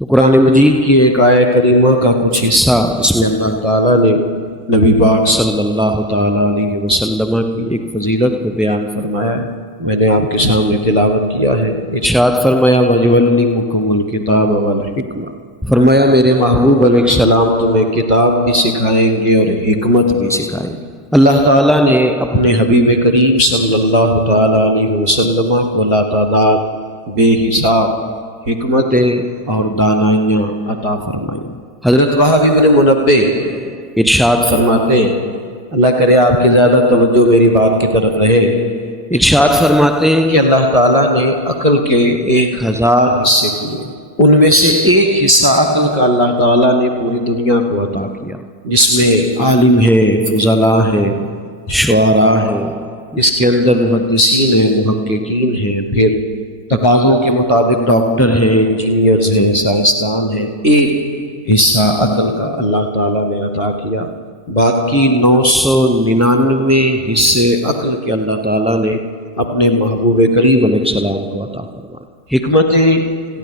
تو قرآن مجید کی ایک آیت کریمہ کا کچھ حصہ اس میں اللہ تعالیٰ نے نبی پاک صلی اللہ تعالیٰ علیہ وسلم کی ایک فضیلت کو بیان فرمایا ہے۔ میں نے آپ کے سامنے تلاوت کیا ہے۔ ارشاد فرمایا وَيُعَلِّمُكُمُ الْكِتَابَ وَالْحِکْمَةَ، فرمایا میرے محبوب علیہ السلام تمہیں کتاب بھی سکھائیں گے اور حکمت بھی سکھائیں گے۔ اللہ تعالیٰ نے اپنے حبیب کریم صلی اللہ تعالیٰ علیہ وسلم کو لاتعداد بے حساب حکمتیں اور دانائیاں عطا فرمائیں۔ حضرت وہب ابن منبہ ارشاد فرماتے ہیں، اللہ کرے آپ کی زیادہ توجہ میری بات کی طرف رہے، ارشاد فرماتے ہیں کہ اللہ تعالیٰ نے عقل کے 1000 حصے کیے، ان میں سے ایک حصہ عقل کا اللہ تعالیٰ نے پوری دنیا کو عطا کیا، جس میں عالم ہے، فضلاء ہے، شعراء ہے، جس کے اندر محدثین ہیں، محققین ہیں، پھر تقاضوں کے مطابق ڈاکٹر ہیں، انجینئرز ہیں، سائنسدان ہیں۔ ایک حصہ عقل کا اللہ تعالیٰ نے عطا کیا، باقی 999 حصے عقل کے اللہ تعالیٰ نے اپنے محبوب کریم علیہ السلام کو عطا فرمایا۔ حکمتیں،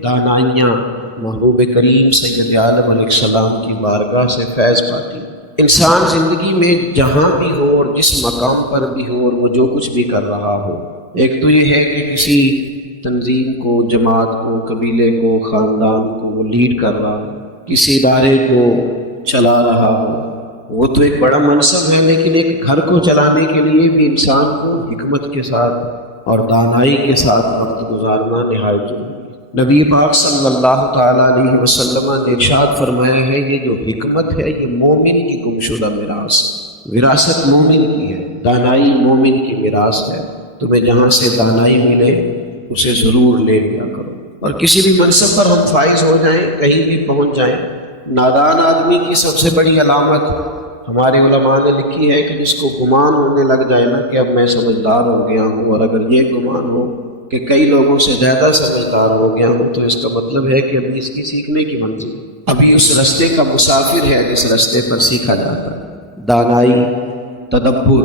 دانائیاں محبوب کریم سید عالم علیہ السلام کی بارگاہ سے فیض پاتی۔ انسان زندگی میں جہاں بھی ہو اور جس مقام پر بھی ہو اور وہ جو کچھ بھی کر رہا ہو، ایک تو یہ ہے کہ کسی تنظیم کو، جماعت کو، قبیلے کو، خاندان کو وہ لیڈ کر رہا ہو، کسی ادارے کو چلا رہا ہو، وہ تو ایک بڑا منصب ہے، لیکن ایک گھر کو چلانے کے لیے بھی انسان کو حکمت کے ساتھ اور دانائی کے ساتھ وقت گزارنا نہایت ضروری ہے۔ نبی پاک صلی اللہ تعالیٰ علیہ وسلم نے ارشاد فرمایا ہے، یہ جو حکمت ہے یہ مومن کی گمشدہ میراث ہے، وراثت مومن کی ہے، دانائی مومن کی میراث ہے۔ تمہیں جہاں سے دانائی ملے اسے ضرور لے لیا کرو، اور کسی بھی منصب پر ہم فائز ہو جائیں، کہیں بھی پہنچ جائیں، نادان آدمی کی سب سے بڑی علامت ہمارے علماء نے لکھی ہے کہ جس کو گمان ہونے لگ جائے نا کہ اب میں سمجھدار ہو گیا ہوں، اور اگر یہ گمان ہو کہ کئی لوگوں سے زیادہ سمجھدار ہو گیا ہوں، تو اس کا مطلب ہے کہ ابھی اس کی سیکھنے کی منزل، ابھی اس رستے کا مسافر ہے جس رستے پر سیکھا جاتا ہے۔ دانائی، تدبر۔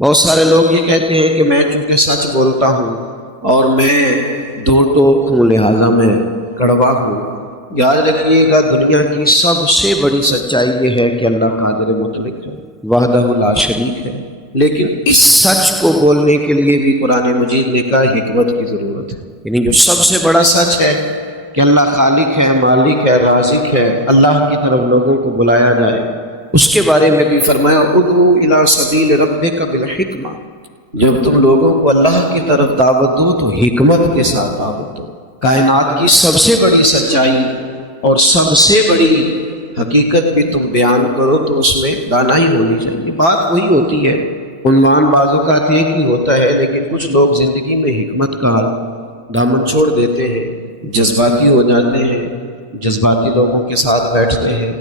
بہت سارے لوگ یہ کہتے ہیں کہ میں چونکہ سچ بولتا ہوں اور میں دو ٹوک ہوں لہٰذا میں کڑوا ہوں۔ یاد رکھیے گا دنیا کی سب سے بڑی سچائی یہ ہے کہ اللہ قادر مطلق ہے، وحدہ لا شریک ہے، لیکن اس سچ کو بولنے کے لیے بھی قرآن مجید نے کہا حکمت کی ضرورت ہے۔ یعنی جو سب سے بڑا سچ ہے کہ اللہ خالق ہے، مالک ہے، رازق ہے، اللہ کی طرف لوگوں کو بلایا جائے، اس کے بارے میں بھی فرمایا ادعو الی سبیل ربک بالحکمہ، جب تم لوگوں کو اللہ کی طرف دعوت دو تو حکمت کے ساتھ دعوت دو۔ کائنات کی سب سے بڑی سچائی اور سب سے بڑی حقیقت بھی تم بیان کرو تو اس میں دانائی ہونی چاہیے۔ بات وہی ہوتی ہے، عنوان بعض اوقات ایک ہی ہوتا ہے، لیکن کچھ لوگ زندگی میں حکمت کا دامن چھوڑ دیتے ہیں، جذباتی ہو جاتے ہیں، جذباتی لوگوں کے ساتھ بیٹھتے ہیں،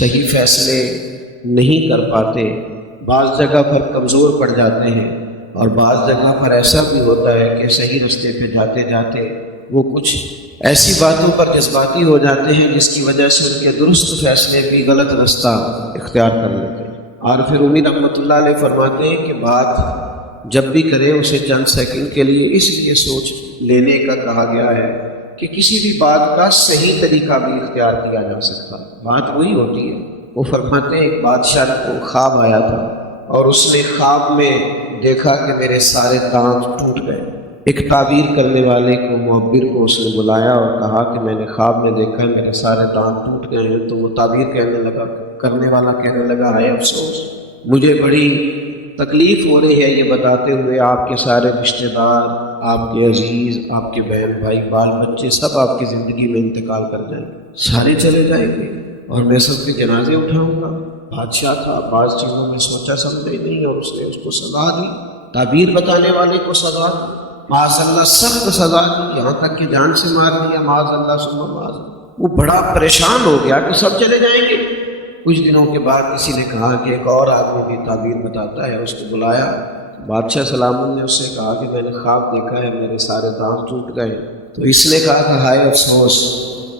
صحیح فیصلے نہیں کر پاتے، بعض جگہ پر کمزور پڑ جاتے ہیں، اور بعض جگہ پر ایسا بھی ہوتا ہے کہ صحیح رستے پہ جاتے جاتے وہ کچھ ایسی باتوں پر جذباتی ہو جاتے ہیں جس کی وجہ سے ان کے درست فیصلے بھی غلط رستہ اختیار کر لیتے ہیں۔ عارف رومی رحمۃ اللہ علیہ فرماتے ہیں کہ بات جب بھی کرے اسے چند سیکنڈ کے لیے اس لیے سوچ لینے کا کہا گیا ہے کہ کسی بھی بات کا صحیح طریقہ بھی اختیار کیا جا سکتا۔ بات وہی ہوتی ہے، وہ فرماتے ہیں ایک بادشاہ کو خواب آیا تھا اور اس نے خواب میں دیکھا کہ میرے سارے دانت ٹوٹ گئے۔ ایک تعبیر کرنے والے کو، معبر کو اس نے بلایا اور کہا کہ میں نے خواب میں دیکھا ہے میرے سارے دانت ٹوٹ گئے ہیں۔ تو وہ تعبیر کرنے والا کہنے لگا ہے افسوس، مجھے بڑی تکلیف ہو رہی ہے یہ بتاتے ہوئے آپ کے سارے رشتہ دار، آپ کے عزیز، آپ کے بہن بھائی، بال بچے سب آپ کی زندگی میں انتقال کر جائیں گے، سارے چلے جائیں گے اور میں سب کے جنازے اٹھاؤں گا۔ بادشاہ تھا، بعض چیزوں میں سوچا سمجھا ہی نہیں اور اس نے اس کو سزا دی، تعبیر بتانے والے کو سزا دی، معاذ اللہ سخت سزا دی، یہاں تک کہ جان سے مار دیا، معاذ اللہ ثم معاذ اللہ۔ وہ بڑا پریشان ہو گیا کہ سب چلے جائیں گے۔ کچھ دنوں کے بعد کسی نے کہا کہ ایک اور آدمی بھی تعبیر بتاتا ہے، اس کو بلایا۔ بادشاہ سلامت نے اس سے کہا کہ میں نے خواب دیکھا ہے میرے سارے دانت ٹوٹ گئے۔ تو اس نے کہا کہ ہائے افسوس،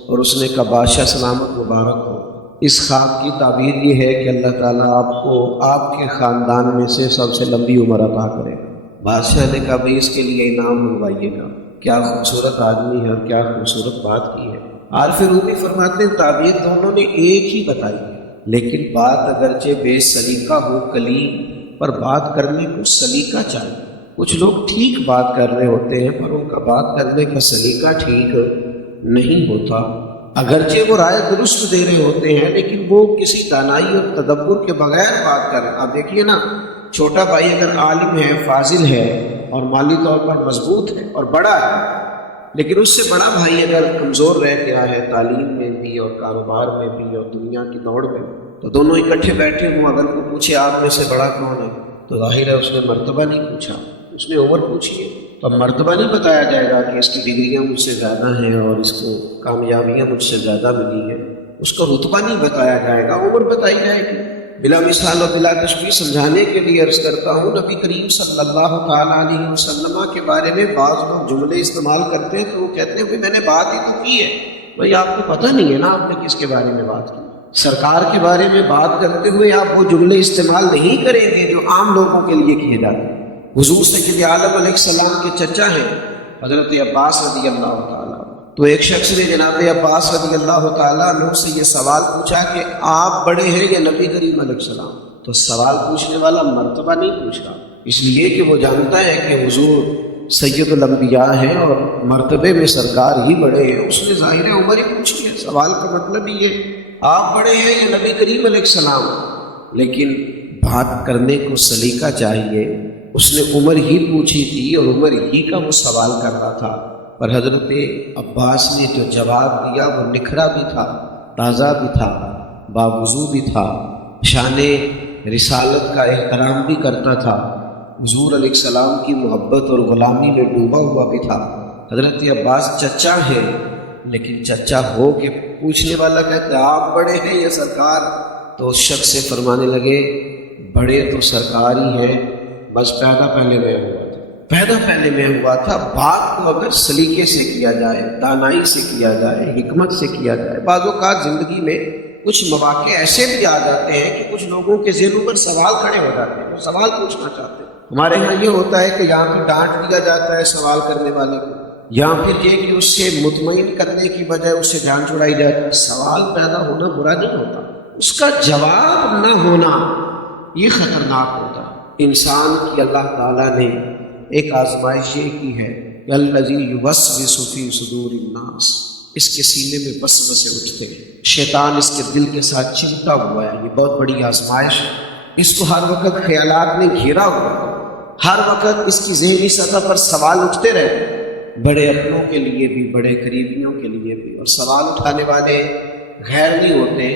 اور اس نے کہا بادشاہ سلامت مبارک ہو، اس خواب کی تعبیر یہ ہے کہ اللہ تعالیٰ آپ کو آپ کے خاندان میں سے سب سے لمبی عمر عطا کرے۔ بادشاہ نے کہا بھائی اس کے لیے انعام منگوائیے گا۔ کیا خوبصورت آدمی ہے اور کیا خوبصورت بات کی ہے۔ عارف رومی فرماتے ہیں تعبیر دونوں نے ایک ہی بتائی ہے، لیکن بات اگرچہ بے سلیقہ ہو کلیم، پر بات کرنے کو سلیقہ چاہیے۔ کچھ لوگ ٹھیک بات کر رہے ہوتے ہیں پر ان کا بات کرنے کا سلیقہ ٹھیک نہیں ہوتا، اگرچہ وہ رائے درست دے رہے ہوتے ہیں لیکن وہ کسی دانائی اور تدبر کے بغیر بات کر رہے ہیں۔ آپ دیکھیے نا، چھوٹا بھائی اگر عالم ہے، فاضل ہے اور مالی طور پر مضبوط ہے اور بڑا ہے، لیکن اس سے بڑا بھائی اگر کمزور رہ گیا ہے تعلیم میں بھی اور کاروبار میں بھی اور دنیا کی دوڑ میں، تو دونوں اکٹھے بیٹھے ہوں، اگر کوئی پوچھے آپ میں سے بڑا کون ہے تو ظاہر ہے اس نے مرتبہ نہیں پوچھا، اس نے عمر پوچھی ہے، تو اب مرتبہ نہیں بتایا جائے گا کہ اس کی ڈگریاں مجھ سے زیادہ ہیں اور اس کو کامیابیاں مجھ سے زیادہ ملی ہیں، اس کا رتبہ نہیں بتایا جائے گا، عمر بتائی جائے گی۔ بلا مثال اور بلا تشبیہ سمجھانے کے لیے عرض کرتا ہوں، نبی کریم صلی اللہ تعالیٰ علیہ وسلم کے بارے میں بعض لوگ جملے استعمال کرتے ہیں تو وہ کہتے ہیں کہ میں نے بات ہی تو کی ہے۔ بھائی آپ کو پتہ نہیں ہے نا آپ نے کس کے بارے میں بات کی؟ سرکار کے بارے میں بات کرتے ہوئے آپ وہ جملے استعمال نہیں کریں گے جو عام لوگوں کے لیے کیے جاتے ہیں۔ حضور سید عالم علیہ السلام کے چچا ہیں حضرت عباس رضی اللہ تعالیٰ، تو ایک شخص نے جناب عباس رضی اللہ تعالیٰ عنہ سے یہ سوال پوچھا کہ آپ بڑے ہیں یا نبی کریم علیہ السلام؟ تو سوال پوچھنے والا مرتبہ نہیں پوچھ رہا، اس لیے کہ وہ جانتا ہے کہ حضور سید الانبیاء ہیں اور مرتبے میں سرکار ہی بڑے ہیں، اس نے ظاہر عمر ہی پوچھ لیا۔ سوال کا مطلب یہ آپ بڑے ہیں یا نبی کریم علیہ السلام، لیکن بات کرنے کو سلیقہ چاہیے۔ اس نے عمر ہی پوچھی تھی اور عمر ہی کا وہ سوال کر رہا تھا، پر حضرت عباس نے جو جواب دیا وہ نکھرا بھی تھا، تازہ بھی تھا، باوضو بھی تھا، شان رسالت کا احترام بھی کرتا تھا، حضور علیہ السلام کی محبت اور غلامی میں ڈوبا ہوا بھی تھا۔ حضرت عباس چچا ہے، لیکن چچا ہو کے پوچھنے والا کہتا ہے آپ بڑے ہیں یا سرکار؟ تو اس شخص سے فرمانے لگے بڑے تو سرکار ہی ہیں، بس پیدا پہلے میں ہوا تھا، پیدا پہلے میں ہوا تھا۔ بات کو اگر سلیقے سے کیا جائے، دانائی سے کیا جائے، حکمت سے کیا جائے، بعض اوقات زندگی میں کچھ مواقع ایسے بھی آ جاتے ہیں کہ کچھ لوگوں کے ذہنوں پر سوال کھڑے ہو جاتے ہیں، وہ سوال پوچھنا چاہتے ہیں۔ ہمارے ہاں یہ ہوتا ہے کہ یہاں پہ ڈانٹ دیا جاتا ہے سوال کرنے والے کو، یا پھر یہ کہ اس سے مطمئن کرنے کی بجائے اس سے جان چھڑائی جاتی ہے۔ سوال پیدا ہونا برا نہیں ہوتا، اس کا جواب نہ ہونا یہ خطرناک ہوتا ہے۔ انسان کی اللہ تعالیٰ نے ایک آزمائش یہ کی ہے کہ الذی یوسوس فی صدور الناس، اس کے سینے میں وسوسے اٹھتے ہیں، شیطان اس کے دل کے ساتھ چمٹا ہوا ہے، یہ بہت بڑی آزمائش ہے۔ اس کو ہر وقت خیالات نے گھیرا ہوا ہے، ہر وقت اس کی ذہنی سطح پر سوال اٹھتے رہتے ہیں، بڑے اپنوں کے لیے بھی، بڑے قریبیوں کے لیے بھی۔ اور سوال اٹھانے والے غیر نہیں ہوتے،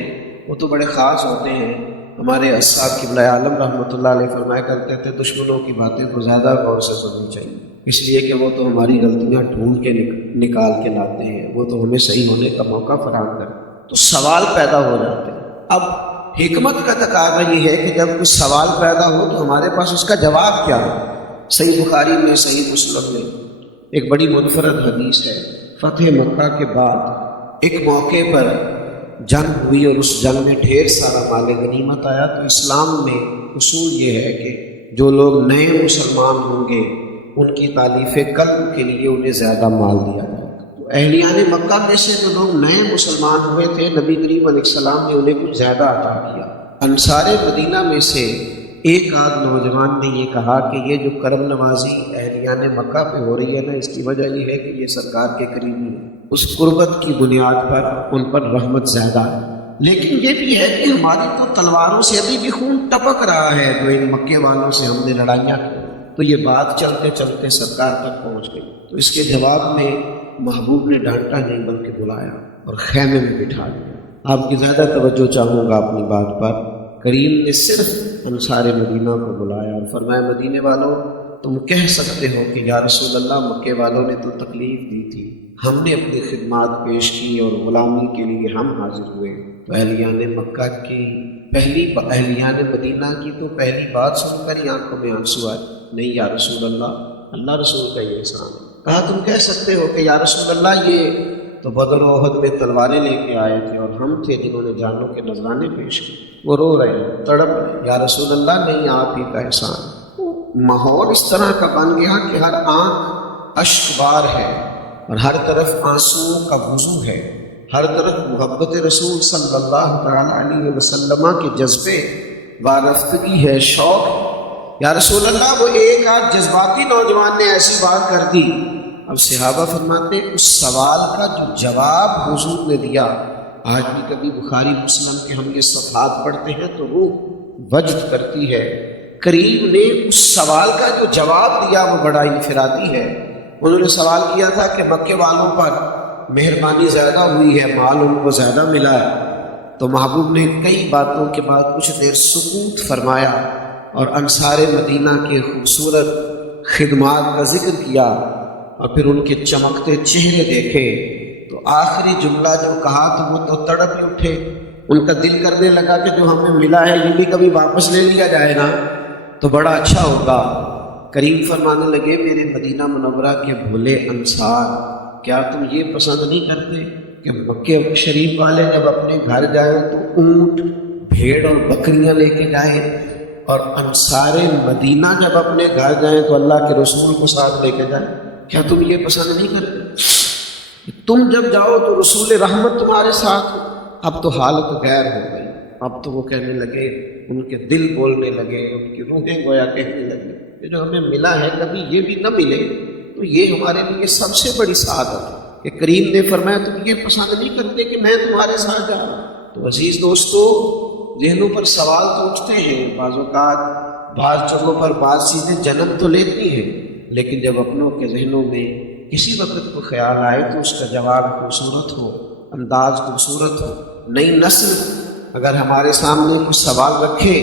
وہ تو بڑے خاص ہوتے ہیں۔ ہمارے اصحاب قبلہ عالم رحمۃ اللہ علیہ فرمایا کرتے تھے دشمنوں کی باتیں کو زیادہ غور سے سننی چاہیے، اس لیے کہ وہ تو ہماری غلطیاں ڈھونڈ کے نکال کے لاتے ہیں، وہ تو ہمیں صحیح ہونے کا موقع فراہم کرتے ہیں، تو سوال پیدا ہو جاتے ہیں۔ اب حکمت کا تقاضا یہ ہے کہ جب کوئی سوال پیدا ہو تو ہمارے پاس اس کا جواب کیا ہے۔ صحیح بخاری میں، صحیح مسلم میں ایک بڑی منفرد حدیث ہے، فتح مکہ کے بعد ایک موقع پر جنگ ہوئی اور اس جنگ میں ڈھیر سارا مال غنیمت آیا، تو اسلام میں اصول یہ ہے کہ جو لوگ نئے مسلمان ہوں گے ان کی تالیف قلب کے لیے انہیں زیادہ مال دیا جائے گا۔ تو اہلیان مکہ میں سے جو لوگ نئے مسلمان ہوئے تھے، نبی کریم علیہ السلام نے انہیں کچھ زیادہ عطا کیا۔ انصار مدینہ میں سے ایک آدھ نوجوان نے یہ کہا کہ یہ جو کرم نوازی اہلیان مکہ پہ ہو رہی ہے نا، اس کی وجہ یہ ہے کہ یہ سرکار کے قریبی ہیں، اس قربت کی بنیاد پر ان پر رحمت زیادہ ہے۔ لیکن یہ بھی ہے کہ ہماری تو تلواروں سے ابھی بھی خون ٹپک رہا ہے، جو ان مکے والوں سے ہم نے لڑائیاں کی۔ تو یہ بات چلتے چلتے سرکار تک پہنچ گئی، تو اس کے جواب میں محبوب نے ڈانٹا نہیں بلکہ بلایا اور خیمے میں بٹھا دیا۔ آپ کی زیادہ توجہ چاہوں گا اپنی بات پر۔ کریم نے صرف انصار مدینہ کو بلایا اور فرمایا مدینے والوں تم کہہ سکتے ہو کہ یا رسول اللہ مکے والوں نے تو تکلیف دی تھی، ہم نے اپنی خدمات پیش کی اور غلامی کے لیے ہم حاضر ہوئے۔ تو اہلیان مکہ کی اہلیان مدینہ کی تو پہلی بات سن کر ہی آنکھوں میں آنسو آئے، نہیں یا رسول اللہ رسول کا یہ احسان ہے۔ کہا تم کہہ سکتے ہو کہ یا رسول اللہ یہ تو بدر و احد میں تلواریں لے کے آئے تھے اور ہم تھے جنہوں نے جانوں کے نذرانے پیش کیے۔ وہ رو رہے ہیں، تڑپ رہے، یا رسول اللہ نہیں آپ ہی کا احسان۔ ماحول اس طرح کا بن گیا کہ ہر آنکھ اشک بار ہے اور ہر طرف آنسوؤں کا وضو ہے، ہر طرف محبت رسول صلی اللہ تعالیٰ علیہ وسلم کے جذبے وارفتگی ہے، شوق۔ یا رسول اللہ، وہ ایک آدھ جذباتی نوجوان نے ایسی بات کر دی۔ اب صحابہ فرماتے اس سوال کا جو جواب حضور نے دیا، آج بھی کبھی بخاری مسلم کے ہم یہ صفحات پڑھتے ہیں تو روح وجد کرتی ہے۔ کریم نے اس سوال کا جو جواب دیا وہ بڑا انفرادی ہے۔ انہوں نے سوال کیا تھا کہ مکے والوں پر مہربانی زیادہ ہوئی ہے، مال ان کو زیادہ ملا ہے، تو محبوب نے کئی باتوں کے بعد کچھ دیر سکوت فرمایا اور انصار مدینہ کے خوبصورت خدمات کا ذکر کیا اور پھر ان کے چمکتے چہرے دیکھے تو آخری جملہ جو کہا تو وہ تو تڑپ ہی اٹھے۔ ان کا دل کرنے لگا کہ جو ہمیں ملا ہے یہ بھی کبھی واپس لے لیا جائے نا تو بڑا اچھا ہوگا۔ کریم فرمانے لگے میرے مدینہ منورہ کے بھولے انصار، کیا تم یہ پسند نہیں کرتے کہ مکے شریف والے جب اپنے گھر جائیں تو اونٹ بھیڑ اور بکریاں لے کے جائیں، اور انصار مدینہ جب اپنے گھر جائیں تو اللہ کے رسول کو ساتھ لے کے جائیں؟ کیا تم یہ پسند نہیں کرتے؟ تم جب جاؤ تو رسول رحمت تمہارے ساتھ ہو۔ اب تو حالت غیر ہو گئی، اب تو وہ کہنے لگے، ان کے دل بولنے لگے، ان کی روحیں گویا کہنے لگے کہ جو ہمیں ملا ہے کبھی یہ بھی نہ ملے تو یہ ہمارے لیے سب سے بڑی سعادت ہے۔ کہ کریم نے فرمایا تم یہ پسند نہیں کرتے کہ میں تمہارے ساتھ جاؤں؟ تو عزیز دوستو، ذہنوں پر سوال تو اٹھتے ہیں، بعض اوقات بعض جگہوں پر بعض چیزیں جنم تو لیتی ہیں، لیکن جب اپنوں کے ذہنوں میں کسی وقت کو خیال آئے تو اس کا جواب خوبصورت ہو، انداز خوبصورت ہو۔ نئی نسل اگر ہمارے سامنے کچھ سوال رکھے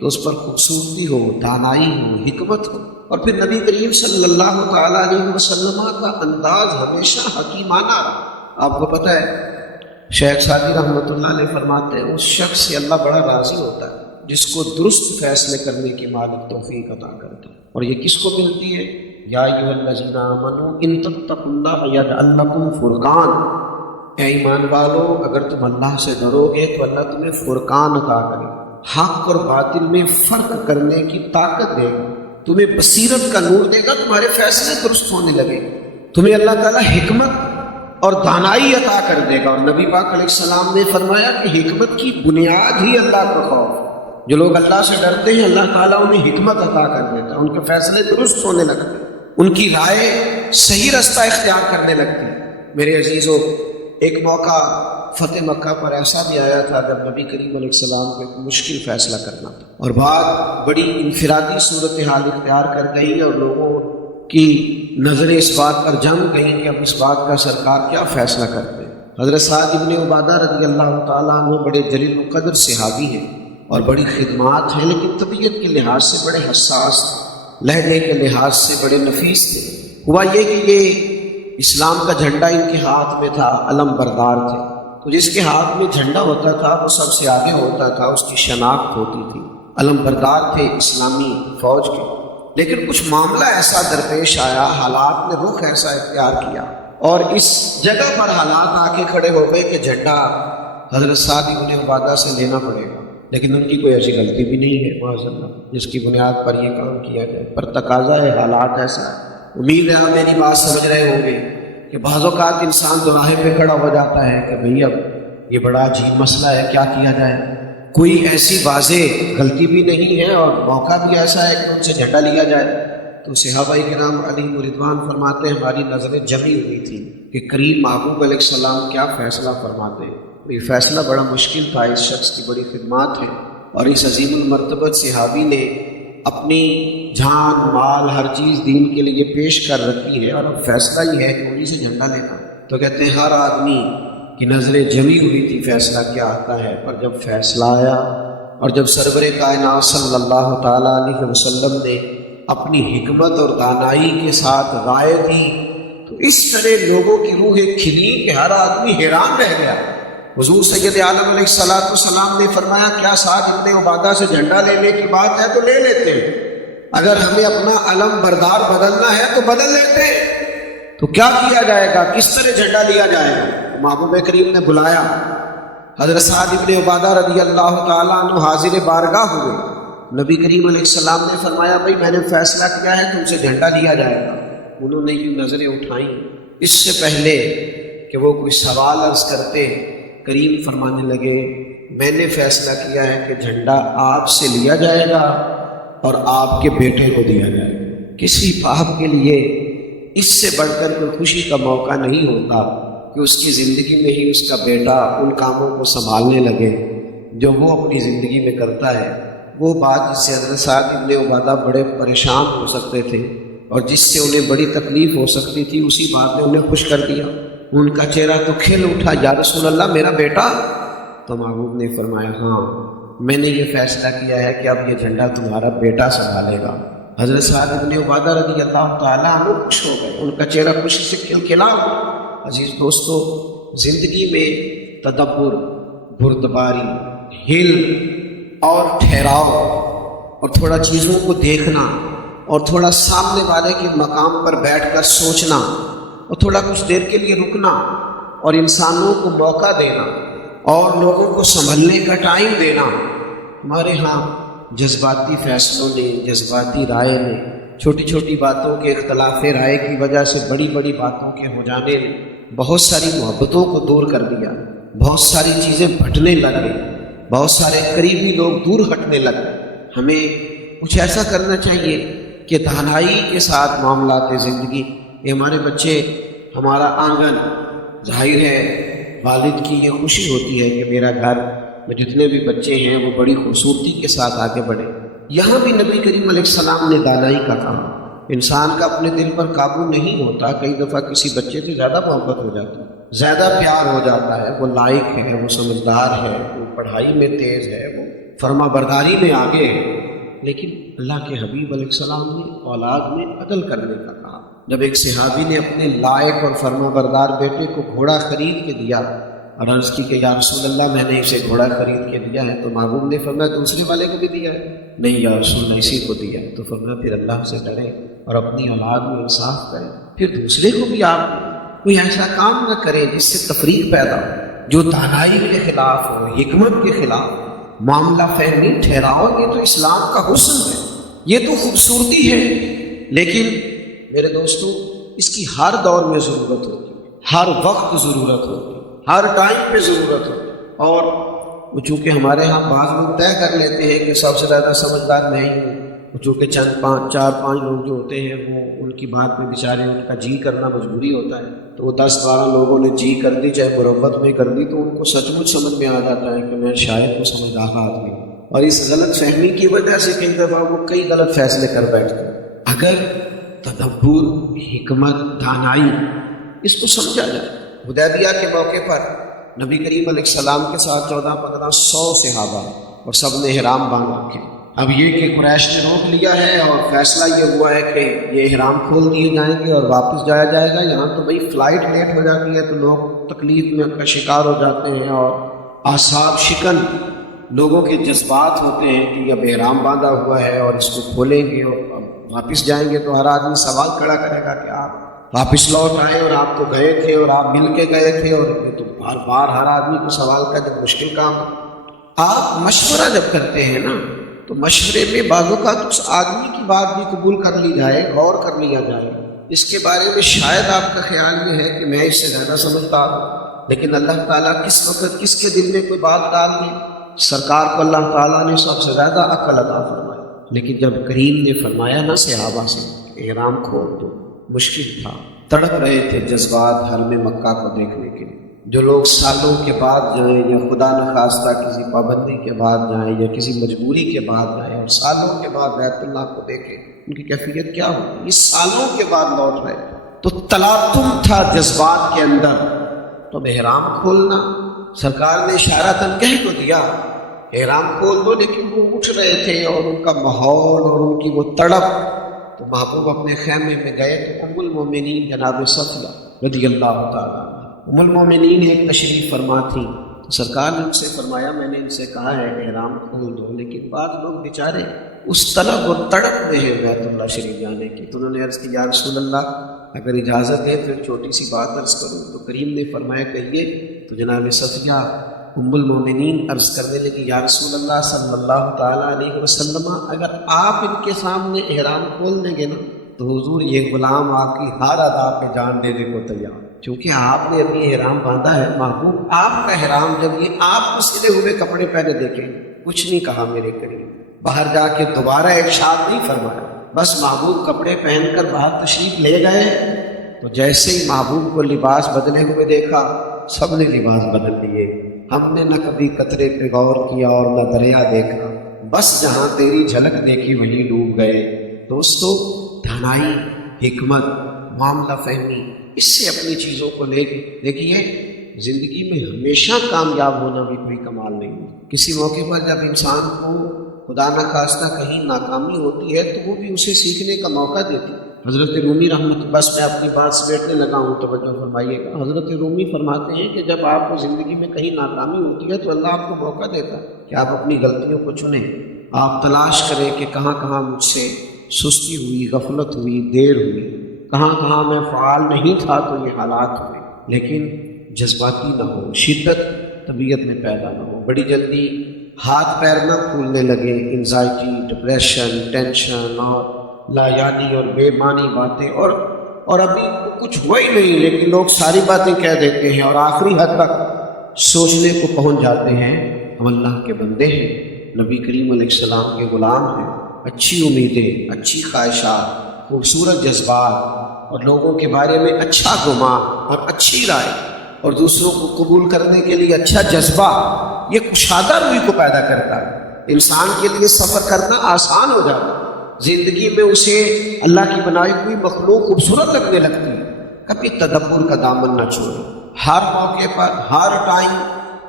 تو اس پر خوبصورتی ہو، دانائی ہو، حکمت ہو۔ اور پھر نبی کریم صلی اللہ تعالیٰ علیہ وسلم کا انداز ہمیشہ حکیمانہ۔ آپ کو پتہ ہے شیخ سعدی رحمۃ اللہ علیہ فرماتے ہیں اس شخص سے اللہ بڑا راضی ہوتا ہے جس کو درست فیصلے کرنے کی مالک توفیق عطا کرتا ہے۔ اور یہ کس کو ملتی ہے؟ یا ایھا الذین آمنوا ان تتقوا اللہ یجعل لکم فرقان، اے ایمان والو اگر تم اللہ سے ڈرو گے تو اللہ تمہیں فرقان عطا کرے، حق اور باطل میں فرق کرنے کی طاقت دے گا، تمہیں بصیرت کا نور دے گا، تمہارے فیصلے درست ہونے لگے، تمہیں اللہ تعالیٰ حکمت اور دانائی عطا کر دے گا۔ اور نبی پاک علیہ السلام نے فرمایا کہ حکمت کی بنیاد ہی اللہ کا خوف۔ جو لوگ اللہ سے ڈرتے ہیں اللہ تعالیٰ انہیں حکمت عطا کر دیتا ہے، ان کے فیصلے درست ہونے لگتے ہیں، ان کی رائے صحیح رستہ اختیار کرنے لگتی ہے۔ میرے عزیزو، ایک موقع فتح مکہ پر ایسا بھی آیا تھا جب نبی کریم علیہ السلام کو ایک مشکل فیصلہ کرنا تھا، اور بات بڑی انفرادی صورتحال اختیار کر گئی اور لوگوں کی نظریں اس بات پر جم گئیں کہ اب اس بات کا سرکار کیا فیصلہ کرتے ہیں۔ حضرت سعد ابن عبادہ رضی اللہ تعالیٰ عنہ بڑے جلیل القدر صحابی ہیں اور بڑی خدمات ہیں، لیکن طبیعت کے لحاظ سے بڑے حساس، لہجے کے لحاظ سے بڑے نفیس تھے۔ ہوا یہ کہ یہ اسلام کا جھنڈا ان کے ہاتھ میں تھا، علم بردار تھے، تو جس کے ہاتھ میں جھنڈا ہوتا تھا وہ سب سے آگے ہوتا تھا، اس کی شناخت ہوتی تھی، علم بردار تھے اسلامی فوج کے۔ لیکن کچھ معاملہ ایسا درپیش آیا، حالات نے رخ ایسا اختیار کیا اور اس جگہ پر حالات آ کے کھڑے ہو گئے کہ جھنڈا حضرت سعد بن عبادہ سے لینا پڑے گا، لیکن ان کی کوئی ایسی غلطی بھی نہیں ہے معاذ اللہ جس کی بنیاد پر یہ کام کیا جائے، پر تقاضا ہے، حالات ایسا ہے۔ امید ہے آپ میری بات سمجھ رہے ہوں گے کہ بعض اوقات انسان دوراہے پہ کھڑا ہو جاتا ہے کہ بھئی اب یہ بڑا عجیب مسئلہ ہے، کیا کیا جائے؟ کوئی ایسی واضح غلطی بھی نہیں ہے اور موقع بھی ایسا ہے کہ ان سے جھنڈا لیا جائے۔ تو صحابہ کرام علیہم رضوان فرماتے ہیں ہماری نظریں جمی ہوئی تھی کہ کریم محبوب علیہ السلام کیا فیصلہ فرماتے ہیں۔ یہ فیصلہ بڑا مشکل تھا، اس شخص کی بڑی خدمات ہے اور اس عظیم المرتبت صحابی نے اپنی جان مال ہر چیز دین کے لیے پیش کر رکھی ہے، اور اب فیصلہ یہ ہے کہ انہیں سے جھنڈا لینا۔ تو کہتے ہیں ہر آدمی کی نظریں جمی ہوئی تھی فیصلہ کیا آتا ہے، پر جب فیصلہ آیا اور جب سرور کائنات صلی اللہ تعالیٰ علیہ وسلم نے اپنی حکمت اور دانائی کے ساتھ رائے دی تو اس طرح لوگوں کی روحیں کھلی کہ ہر آدمی حیران رہ گیا۔ حضور سید عالم علیہ السلام نے فرمایا کیا سعد ابن عبادہ سے جھنڈا لینے کی بات ہے تو لے لیتے ہیں، اگر ہمیں اپنا علم بردار بدلنا ہے تو بدل لیتے ہیں، تو کیا کیا جائے گا، کس طرح جھنڈا لیا جائے گا؟ محبوب کریم نے بلایا، حضرت سعد ابن عبادہ رضی اللہ تعالیٰ عنہ حاضر بارگاہ ہوئے۔ نبی کریم علیہ السلام نے فرمایا بھائی میں نے فیصلہ کیا ہے تم سے جھنڈا لیا جائے گا۔ انہوں نے یہ نظریں اٹھائیں، اس سے پہلے کہ وہ کوئی سوال عرض کرتے، کریم فرمانے لگے میں نے فیصلہ کیا ہے کہ جھنڈا آپ سے لیا جائے گا اور آپ کے بیٹے کو دیا جائے گا۔ کسی باپ کے لیے اس سے بڑھ کر کوئی خوشی کا موقع نہیں ہوتا کہ اس کی زندگی میں ہی اس کا بیٹا ان کاموں کو سنبھالنے لگے جو وہ اپنی زندگی میں کرتا ہے۔ وہ بات جس سے حضرت سعد ابن عبادہ بڑے پریشان ہو سکتے تھے اور جس سے انہیں بڑی تکلیف ہو سکتی تھی، اسی بات نے انہیں خوش کر دیا۔ ان کا چہرہ تو کھل اٹھا، یا رسول اللہ میرا بیٹا؟ تو محبوب نے فرمایا ہاں میں نے یہ فیصلہ کیا ہے کہ اب یہ جھنڈا تمہارا بیٹا سنبھالے گا۔ حضرت سعد ابن عبادہ رضی اللہ تعالیٰ عنہ خوش ہو گئے، ان کا چہرہ خوشی سے کھلکھلا ہوا۔ عزیز دوستو، زندگی میں تدبر، بردباری، ہل اور ٹھہراؤ اور تھوڑا چیزوں کو دیکھنا اور تھوڑا سامنے والے کے مقام پر بیٹھ کر سوچنا اور تھوڑا کچھ دیر کے لیے رکنا اور انسانوں کو موقع دینا اور لوگوں کو سنبھلنے کا ٹائم دینا، ہمارے ہاں جذباتی فیصلوں نے، جذباتی رائے نے، چھوٹی چھوٹی باتوں کے اختلاف رائے کی وجہ سے بڑی بڑی باتوں کے ہو جانے نے بہت ساری محبتوں کو دور کر دیا، بہت ساری چیزیں بھٹنے لگ گئی، بہت سارے قریبی لوگ دور ہٹنے لگ گئے۔ ہمیں کچھ ایسا کرنا چاہیے کہ دانائی کے ساتھ معاملات زندگی، یہ ہمارے بچے، ہمارا آنگن، ظاہر ہے والد کی یہ خوشی ہوتی ہے کہ میرا گھر میں جتنے بھی بچے ہیں وہ بڑی خوبصورتی کے ساتھ آگے بڑھے۔ یہاں بھی نبی کریم علیہ السلام نے دانائی کا کہا۔ انسان کا اپنے دل پر قابو نہیں ہوتا، کئی دفعہ کسی بچے سے زیادہ محبت ہو جاتی ہے، زیادہ پیار ہو جاتا ہے، وہ لائق ہے، وہ سمجھدار ہے، وہ پڑھائی میں تیز ہے، وہ فرما برداری میں آگے ہے، لیکن اللہ کے حبیب علیہ السلام نے اولاد میں عدل کرنے کا کہا۔ جب ایک صحابی نے اپنے لائق اور فرما بردار بیٹے کو گھوڑا خرید کے دیا اور عرض کی کہ یا رسول اللہ میں نے اسے گھوڑا خرید کے دیا ہے، تو محبوب نے فرمایا دوسرے والے کو بھی دیا ہے؟ نہیں یا رسول اللہ اسی کو دیا ہے۔ تو فرمایا پھر اللہ سے ڈریں اور اپنی اولاد میں انصاف کریں، پھر دوسرے کو بھی آپ کوئی ایسا کام نہ کریں جس سے تفریق پیدا ہو، جو دانائی کے خلاف ہو، حکمت کے خلاف ہو، معاملہ فہمی، ٹھہراؤ۔ یہ تو اسلام کا حسن ہے، یہ تو خوبصورتی ہے، لیکن میرے دوستو اس کی ہر دور میں ضرورت ہوتی ہے، ہر وقت ضرورت ہوتی ہے، ہر ٹائم پہ ضرورت ہوتی ہے۔ اور وہ چونکہ ہمارے ہاں بعض لوگ طے کر لیتے ہیں کہ سب سے زیادہ سمجھدار میں ہی ہوں، چونکہ چار پانچ لوگ جو ہوتے ہیں وہ ان کی بات میں بیچارے ان کا جی کرنا مجبوری ہوتا ہے، تو وہ 10-12 لوگوں نے جی کر دی، چاہے مربت میں کر دی، تو ان کو سچ مچ سمجھ میں آ جاتا ہے کہ میں شاید وہ سمجھدار آدمی ہوں، اور اس غلط فہمی کی وجہ سے کئی دفعہ وہ کئی غلط فیصلے کر بیٹھتے ہیں۔ اگر تدبر، حکمت، دانائی اس کو سمجھا جائے۔ حدیبیہ کے موقع پر نبی کریم علیہ السلام کے ساتھ 1400-1500 صحابہ اور سب نے احرام باندھ رکھے۔ اب یہ کہ قریش نے روک لیا ہے اور فیصلہ یہ ہوا ہے کہ یہ احرام کھول دیے جائیں گے اور واپس جایا جائے گا۔ یہاں تو بھئی فلائٹ لیٹ ہو جاتی ہے تو لوگ تکلیف میں کا شکار ہو جاتے ہیں اور اعصاب شکن لوگوں کے جذبات ہوتے ہیں کہ اب احرام باندھا ہوا ہے اور اس کو کھولیں گے اور واپس جائیں گے، تو ہر آدمی سوال کھڑا کرے گا کہ آپ واپس لوٹ آئے اور آپ تو گئے تھے اور آپ مل کے گئے تھے، اور یہ تو بار بار ہر آدمی کو سوال کا جب مشکل کام ہے۔ آپ مشورہ جب کرتے ہیں نا تو مشورے میں بعض اوقات اس آدمی کی بات بھی قبول کر لی جائے، غور کر لیا جائے، اس کے بارے میں شاید آپ کا خیال یہ ہے کہ میں اس سے زیادہ سمجھدار ہوں، لیکن اللہ تعالیٰ کس وقت کس کے دل میں کوئی بات ڈال دی، سرکار کو اللہ تعالیٰ نے سب سے زیادہ عقل عطا فرمائی، لیکن جب کریم نے فرمایا نہ صحابہ سے احرام کھول دو، مشکل تھا، تڑپ رہے تھے جذبات حرم مکہ کو دیکھنے کے لیے۔ جو لوگ سالوں کے بعد جائیں یا خدا نخواستہ کسی پابندی کے بعد جائیں یا کسی مجبوری کے بعد جائیں اور سالوں کے بعد بیت اللہ کو دیکھیں، ان کی کیفیت کیا ہوگی؟ اس سالوں کے بعد لوٹ رہے تو تلاطم تھا جذبات کے اندر۔ تو احرام کھولنا سرکار نے اشارتاً کہہ تو دیا احرام کھول دو، لیکن وہ اٹھ رہے تھے اور ان کا ماحول اور ان کی وہ تڑپ، تو محبوب اپنے خیمے میں گئے تو ام المومنین جناب صفیہ رضی اللہ تعالیٰ ام المومنین ایک تشریف فرما تھی، تو سرکار نے ان سے فرمایا میں نے ان سے کہا ہے احرام کھول دو، لیکن بعض لوگ بیچارے اس طلب اور تڑپ میں ہیں بیت اللہ شریف جانے کی۔ تو انہوں نے عرض کی یا رسول اللہ اگر اجازت ہے پھر چھوٹی سی بات عرض کروں؟ تو کریم نے فرمایا کہیے۔ تو جناب صفیہ ام المومنین عرض کرنے لگی یا رسول اللہ صلی اللہ تعالیٰ علیہ وسلم اگر آپ ان کے سامنے احرام کھول دیں گے نا تو حضور یہ غلام آپ کی ہر ادا پہ جان دینے کو تیار۔ چونکہ آپ نے ابھی احرام باندھا ہے، محبوب آپ کا احرام جب یہ آپ کو سلے ہوئے کپڑے پہنے دیکھیں، کچھ نہیں کہا میرے قریب، باہر جا کے دوبارہ ارشاد نہیں فرمایا، بس محبوب کپڑے پہن کر باہر تشریف لے گئے، تو جیسے ہی محبوب کو لباس بدلے ہوئے دیکھا، سب نے لباس بدل لیے۔ ہم نے نہ کبھی قطرے پہ غور کیا اور نہ دریا دیکھا، بس جہاں تیری جھلک دیکھی وہی ڈوب گئے۔ دوستو، دھانائی، حکمت، معاملہ فہمی، اس سے اپنی چیزوں کو لے کے دیکھیے، زندگی میں ہمیشہ کامیاب ہونا بھی کوئی کمال نہیں۔ کسی موقع پر جب انسان کو خدا نہ خواستہ کہیں ناکامی ہوتی ہے تو وہ بھی اسے سیکھنے کا موقع دیتی ہے۔ حضرت رومی رحمت، بس میں اپنی بات سمیٹنے لگا ہوں، توجہ فرمائیے گا۔ حضرت رومی فرماتے ہیں کہ جب آپ کو زندگی میں کہیں ناکامی ہوتی ہے تو اللہ آپ کو موقع دیتا ہے کہ آپ اپنی غلطیوں کو چنیں، آپ تلاش کریں کہ کہاں کہاں مجھ سے سستی ہوئی، غفلت ہوئی، دیر ہوئی، کہاں کہاں میں فعال نہیں تھا تو یہ حالات ہوئے۔ لیکن جذباتی نہ ہو، شدت طبیعت میں پیدا نہ ہو، بڑی جلدی ہاتھ پیر نہ پھولنے لگے، انزائٹی، ڈپریشن، ٹینشن اور لا یادی اور بے معنی باتیں، اور ابھی کچھ ہوا ہی نہیں لیکن لوگ ساری باتیں کہہ دیتے ہیں اور آخری حد تک سوچنے کو پہنچ جاتے ہیں ہم اللہ کے بندے ہیں، نبی کریم علیہ السلام کے غلام ہیں، اچھی امیدیں، اچھی خواہشات، خوبصورت جذبات اور لوگوں کے بارے میں اچھا گمان اور اچھی رائے اور دوسروں کو قبول کرنے کے لیے اچھا جذبہ، یہ کشادہ روی کو پیدا کرتا ہے۔ انسان کے لیے سفر کرنا آسان ہو جاتا ہے، زندگی میں اسے اللہ کی بنائی ہوئی مخلوق خوبصورت لگنے لگتی ہے۔ کبھی تدبر کا دامن نہ چھوڑے، ہر موقع پر، ہر ٹائم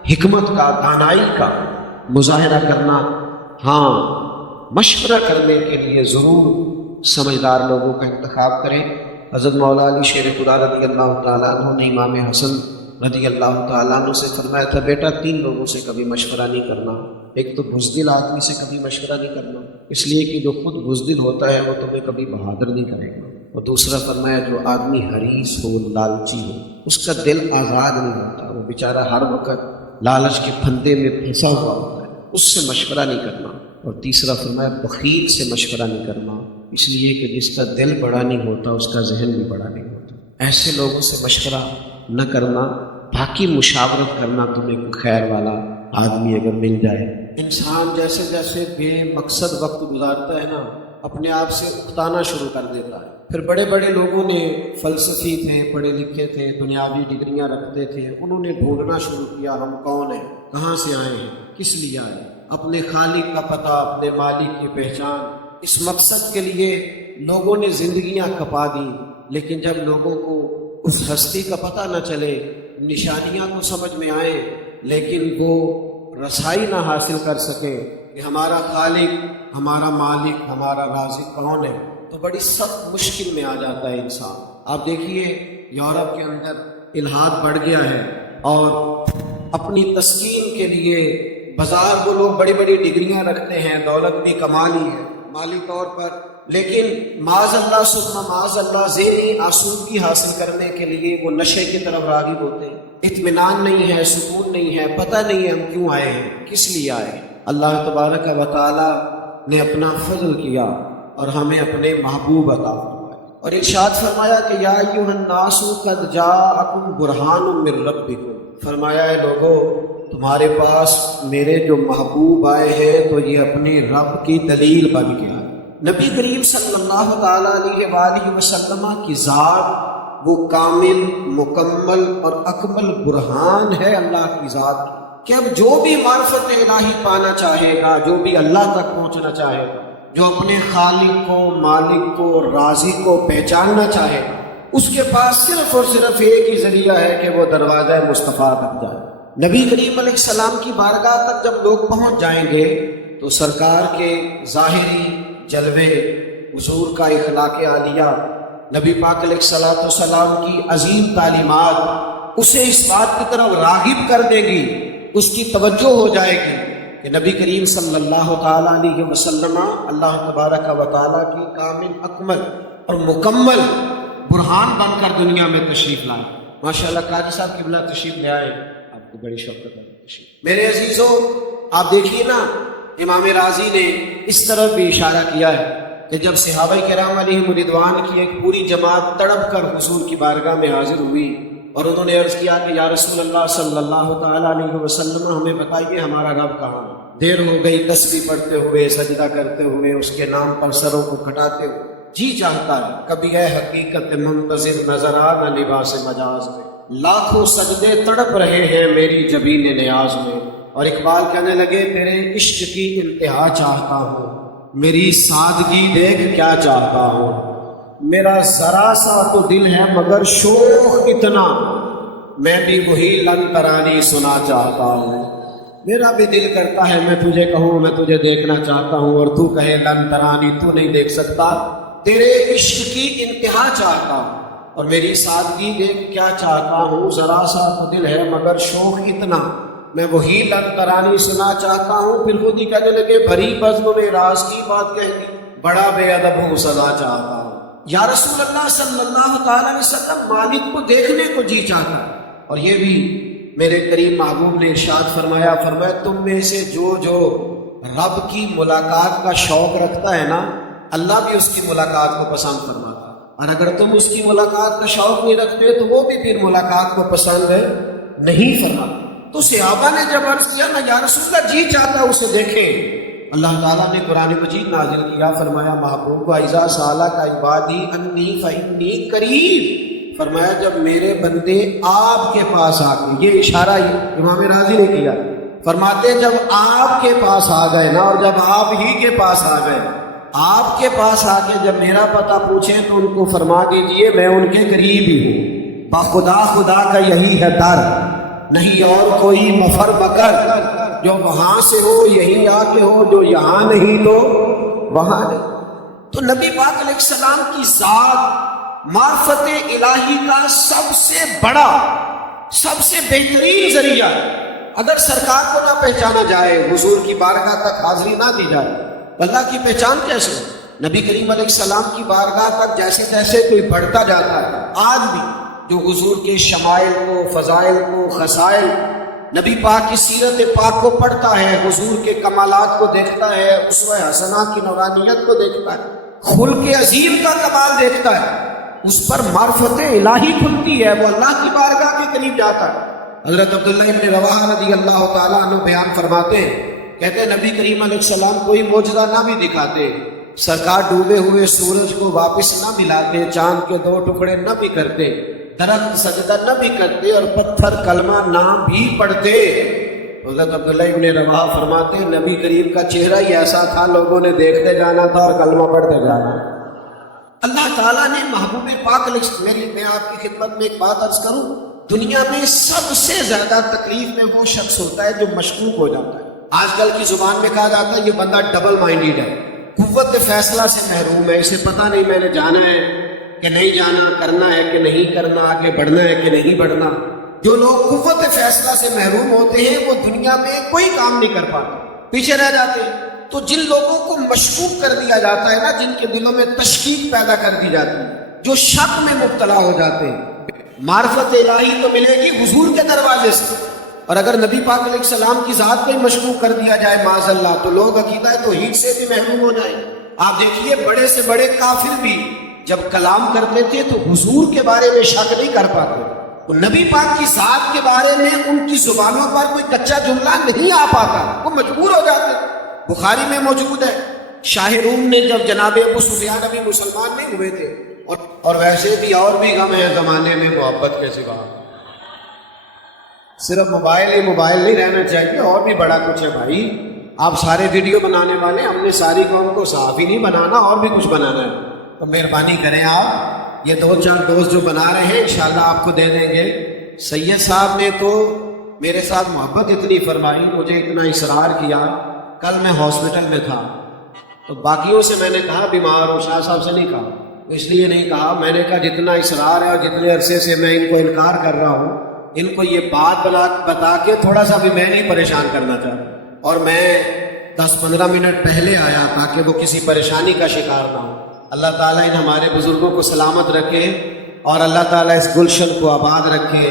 حکمت کا، دانائی کا مظاہرہ کرنا، ہاں مشورہ کرنے کے لیے ضرور سمجھدار لوگوں کا انتخاب کریں۔ حضرت مولا علی شیر خدا رضی اللہ تعالیٰ عنہ نے امام حسن رضی اللہ تعالیٰ عنہ سے فرمایا تھا، بیٹا 3 لوگوں سے کبھی مشورہ نہیں کرنا۔ ایک تو بزدل آدمی سے کبھی مشورہ نہیں کرنا، اس لیے کہ جو خود بزدل ہوتا ہے وہ تمہیں کبھی بہادر نہیں کرے گا۔ اور دوسرا فرمایا، جو آدمی حریص ہو، لالچی ہو، اس کا دل آزاد نہیں ہوتا، وہ بیچارہ ہر وقت لالچ کے پھندے میں پھنسا ہوا ہوتا ہے، اس سے مشورہ نہیں کرنا۔ اور تیسرا فرمایا، بخیل سے مشورہ نہیں کرنا، اس لیے کہ جس کا دل بڑا نہیں ہوتا اس کا ذہن بھی بڑا نہیں ہوتا۔ ایسے لوگوں سے مشورہ نہ کرنا، باقی مشاورت کرنا تمہیں کوئی خیر والا آدمی اگر مل جائے۔ انسان جیسے جیسے بے مقصد وقت گزارتا ہے نا، اپنے آپ سے اکتانا شروع کر دیتا ہے۔ پھر بڑے بڑے لوگوں نے، فلسفی تھے، پڑھے لکھے تھے، دنیاوی ڈگریاں رکھتے تھے، انہوں نے ڈھونڈنا شروع کیا، ہم کون ہیں، کہاں سے آئے ہیں، کس لیے آئے ہیں، اپنے خالق کا پتہ، اپنے مالک کی پہچان۔ اس مقصد کے لیے لوگوں نے زندگیاں کھپا دی، لیکن جب لوگوں کو اس ہستی کا پتہ نہ چلے، نشانیاں تو سمجھ میں آئیں لیکن وہ رسائی نہ حاصل کر سکے کہ ہمارا خالق، ہمارا مالک، ہمارا رازق کون ہے، تو بڑی سخت مشکل میں آ جاتا ہے انسان۔ آپ دیکھیے یورپ کے اندر الحاد بڑھ گیا ہے، اور اپنی تسکین کے لیے بازار کو لوگ بڑی بڑی ڈگریاں رکھتے ہیں، دولت بھی کما لی ہے مالی طور پر، لیکن معاذ اللہ ثم معاذ اللہ ذہنی آسودگی حاصل کرنے کے لیے وہ نشے کی طرف راغب ہوتے ہیں۔ اطمینان نہیں ہے، سکون نہیں ہے، پتہ نہیں ہے ہم کیوں آئے ہیں، کس لیے آئے ہیں۔ اللہ تبارک و تعالی نے اپنا فضل کیا اور ہمیں اپنے محبوب عطا فرمایا، اور ارشاد فرمایا کہ یا ایھا الناس قد جاءکم برہان من ربکم، فرمایا ہے لوگو تمہارے پاس میرے جو محبوب آئے ہیں تو یہ اپنے رب کی دلیل بن کے آئے۔ نبی کریم صلی اللہ تعالیٰ علیہ وآلہ وسلم کی ذات وہ کامل، مکمل اور اکمل برہان ہے اللہ کی ذات کہ اب جو بھی معرفت الہی پانا چاہے گا، جو بھی اللہ تک پہنچنا چاہے گا، جو اپنے خالق کو، مالک کو، رازق کو پہچاننا چاہے گا، اس کے پاس صرف اور صرف ایک ہی ذریعہ ہے کہ وہ دروازہ مصطفیٰ تک جائے۔ نبی کریم علیہ السلام کی بارگاہ تک جب لوگ پہنچ جائیں گے تو سرکار کے ظاہری جلوے، حضور کا اخلاق عالیہ، نبی پاک علیہ السلام کی عظیم تعلیمات اسے اس بات کی طرف راغب کر دے گی، اس کی توجہ ہو جائے گی کہ نبی کریم صلی اللہ تعالیٰ علیہ وسلم اللہ تبارک و تعالیٰ کی کامل، اکمل اور مکمل برہان بن کر دنیا میں تشریف لائے۔ ماشاءاللہ قاضی صاحب قبلہ تشریف لے آئے، آپ کو بڑی شوقت ہے تشریف۔ میرے عزیزوں، آپ دیکھیے نا، امام راضی نے اس طرف بھی اشارہ کیا ہے کہ جب صحابہ کرام علیہم رضوان کی ایک پوری جماعت تڑپ کر حضور کی بارگاہ میں حاضر ہوئی اور انہوں نے عرض کیا کہ یا رسول اللہ صلی اللہ تعالیٰ علیہ وسلم ہمیں بتائیے ہمارا رب کہاں ہے؟ دیر ہو گئی تسبیح پڑھتے ہوئے، سجدہ کرتے ہوئے، اس کے نام پر سروں کو کٹاتے ہوئے، جی چاہتا ہے کبھی اے حقیقت منتظر نظر آ نہ لباس مجاز میں، لاکھوں سجدے تڑپ رہے ہیں میری جبین نیاز میں۔ اور اقبال کہنے لگے تیرے عشق کی انتہا چاہتا ہوں، میری سادگی دیکھ کیا چاہتا ہوں، میرا ذرا سا تو دل ہے مگر شوق اتنا، میں بھی وہی لن ترانی سنا چاہتا ہوں۔ میرا بھی دل کرتا ہے میں تجھے کہوں میں تجھے دیکھنا چاہتا ہوں، اور تو کہے لن ترانی تو نہیں دیکھ سکتا، تیرے عشق کی انتہا چاہتا ہوں اور میری سادگی دیکھ کیا چاہتا ہوں، ذرا سا تو دل ہے مگر شوق اتنا، میں وہی لن ترانی سنا چاہتا ہوں۔ پھر خود ہی کہنے لگے بھری بزم میں راز کی بات کہہ دی، بڑا بے ادب ہوں سزا چاہتا ہوں۔ یا رسول اللہ صلی اللہ تعالیٰ علیہ وسلم مالک کو دیکھنے کو جی چاہتا ہے، اور یہ بھی میرے کریم محبوب نے ارشاد فرمایا تم میں سے جو رب کی ملاقات کا شوق رکھتا ہے نا، اللہ بھی اس کی ملاقات کو پسند فرماتا ہے، اور اگر تم اس کی ملاقات کا شوق نہیں رکھتے تو وہ بھی پھر ملاقات کو پسند نہیں فرماتا۔ تو صحابہ نے جب عرض کیا نا یا رسول اللہ جی چاہتا ہے اسے دیکھیں، اللہ تعالیٰ نے قرآن مجید نازل کیا، فرمایا محبوب اذا سالک عبادی انی فانی قریب، فرمایا جب میرے بندے آپ کے پاس آ گئے، یہ اشارہ امام راضی نے کیا، فرماتے جب آپ کے پاس آ گئے نا، اور جب آپ ہی کے پاس آ گئے، آپ کے پاس آ کے جب میرا پتہ پوچھیں تو ان کو فرما دیجئے میں ان کے قریب ہی ہوں، باخدا خدا کا یہی ہے در، نہیں اور کوئی مفر مگر، جو وہاں سے ہو یہیں آ کے ہو، جو یہاں نہیں تو وہاں نہیں۔ تو نبی پاک علیہ السلام کی ذات معرفت الہی کا سب سے بڑا سب سے بہترین ذریعہ، اگر سرکار کو نہ پہچانا جائے، حضور کی بارگاہ تک حاضری نہ دی جائے، اللہ کی پہچان کیسے ہو؟ نبی کریم علیہ السلام کی بارگاہ تک جیسے جیسے کوئی بڑھتا جاتا ہے، آج بھی جو حضور کے شمائل کو، فضائل کو، خصائل، نبی پاک کی سیرت پاک کو پڑھتا ہے، حضور کے کمالات کو دیکھتا ہے، اسوہ حسنہ کی نورانیت کو دیکھتا ہے، خلق عظیم کا کمال دیکھتا ہے، اس پر معرفت الہی کھلتی ہے، وہ اللہ کی بارگاہ کے قریب جاتا ہے۔ حضرت عبداللہ ابن رواحہ رضی اللہ تعالیٰ عنہ بیان فرماتے ہیں، کہتے ہیں نبی کریم علیہ السلام کوئی معجزہ نہ بھی دکھاتے، سرکار ڈوبے ہوئے سورج کو واپس نہ ملاتے، چاند کے 2 ٹکڑے نہ بھی کرتے، درخت سجدہ نہ بھی کرتے، اور پتھر کلمہ نہ بھی پڑھتے۔ حضرت عبداللہ ابن رواحہ فرماتے ہیں نبی کریم کا چہرہ ہی ایسا تھا، لوگوں نے دیکھتے جانا تھا اور کلمہ پڑھتے جانا۔ اللہ تعالیٰ نے محبوب پاک میں آپ کی خدمت میں ایک بات عرض کروں، دنیا میں سب سے زیادہ تکلیف میں وہ شخص ہوتا ہے جو مشکوک ہو جاتا ہے۔ آج کل کی زبان میں کہا جاتا ہے یہ بندہ ڈبل مائنڈیڈ ہے، قوت فیصلہ سے محروم ہے، اسے پتہ نہیں میں نے جانا ہے کہ نہیں جانا، کرنا ہے کہ نہیں کرنا، آگے بڑھنا ہے کہ نہیں بڑھنا۔ جو لوگ قوت فیصلہ سے محروم ہوتے ہیں وہ دنیا میں کوئی کام نہیں کر پاتے، پیچھے رہ جاتے ہیں۔ تو جن لوگوں کو مشکوک کر دیا جاتا ہے نا، جن کے دلوں میں تشکیک پیدا کر دی جاتی ہے، جو شک میں مبتلا ہو جاتے ہیں، معرفت الہی تو ملے گی حضور کے دروازے سے، اور اگر نبی پاک علیہ السلام کی ذات کو ہی مشکوک کر دیا جائے معاذ اللہ، تو لوگ عقیدہ توحید سے بھی محروم ہو جائیں۔ آپ دیکھیے بڑے سے بڑے کافر بھی جب کلام کرتے تھے تو حضور کے بارے میں شک نہیں کر پاتے، تو نبی پاک کی ذات کے بارے میں ان کی زبانوں پر کوئی کچا جملہ نہیں آ پاتا، وہ مجبور ہو جاتے۔ بخاری میں موجود ہے، شاہ روم نے جب جناب ابو سفیان ابھی مسلمان نہیں ہوئے تھے، اور ویسے بھی اور بھی غم ہے زمانے میں محبت کے سوا، صرف موبائل نہیں رہنا چاہیے، اور بھی بڑا کچھ ہے بھائی۔ آپ سارے ویڈیو بنانے والے، ہم نے ساری قوم کو صحافی نہیں بنانا، اور بھی کچھ بنانا ہے، تو مہربانی کریں آپ یہ 2-4 دوست جو بنا رہے ہیں انشاءاللہ آپ کو دے دیں گے۔ سید صاحب نے تو میرے ساتھ محبت اتنی فرمائی، مجھے اتنا اصرار کیا، کل میں ہاسپٹل میں تھا تو باقیوں سے میں نے کہا بیمار ہوں، شاہ صاحب سے نہیں کہا، اس لیے نہیں کہا، میں نے کہا جتنا اصرار ہے اور جتنے عرصے سے میں ان کو انکار کر رہا ہوں، ان کو یہ بات بتا کے تھوڑا سا بھی میں نہیں پریشان کرنا چاہتا، اور میں 10-15 منٹ پہلے آیا تاکہ وہ کسی پریشانی کا شکار نہ ہو۔ اللہ تعالیٰ ان ہمارے بزرگوں کو سلامت رکھے، اور اللہ تعالیٰ اس گلشن کو آباد رکھے،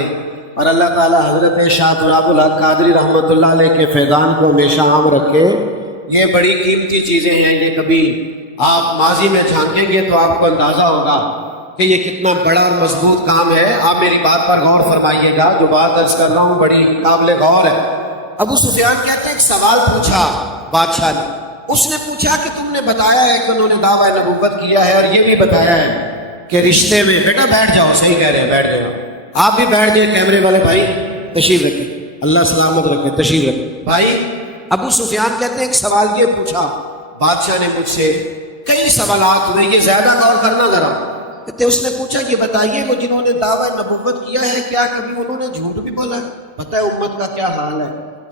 اور اللہ تعالیٰ حضرت شاہ تراب الحق قادری رحمۃ اللہ علیہ کے فیضان کو ہمیشہ عام رکھے۔ یہ بڑی قیمتی چیزیں ہیں، یہ کبھی آپ ماضی میں جھانکیں گے تو آپ کو اندازہ ہوگا کہ یہ کتنا بڑا اور مضبوط کام ہے. آپ میری بات پر غور فرمائیے گا، جو بات عرض کر رہا ہوں بڑی قابل غور ہے. ابو سفیان کہتے ہیں ایک سوال پوچھا بادشاہ نے. اس نے پوچھا کہ تم نے بتایا ہے کہ انہوں نے دعویٰ نبوت کیا ہے، اور یہ بھی بتایا ہے کہ رشتے میں، بیٹا بیٹھ جاؤ، صحیح کہہ رہے ہیں، بیٹھ جاؤ. آپ بھی بیٹھ جائیں، کیمرے والے بھائی تشریف رکھیں، اللہ سلامت رکھے، تشریف رکھیں. بھائی ابو سفیان کہتے ہیں ایک سوال یہ پوچھا بادشاہ نے مجھ سے، کئی سوالات ہوئے، یہ زیادہ غور کرنا ذرا. کہتے اس نے پوچھا یہ بتائیے وہ جنہوں نے دعویٰ نبوت کیا ہے کیا کبھی انہوں نے جھوٹ بھی بولا ہے؟ پتہ ہے امت کا کیا حال ہے،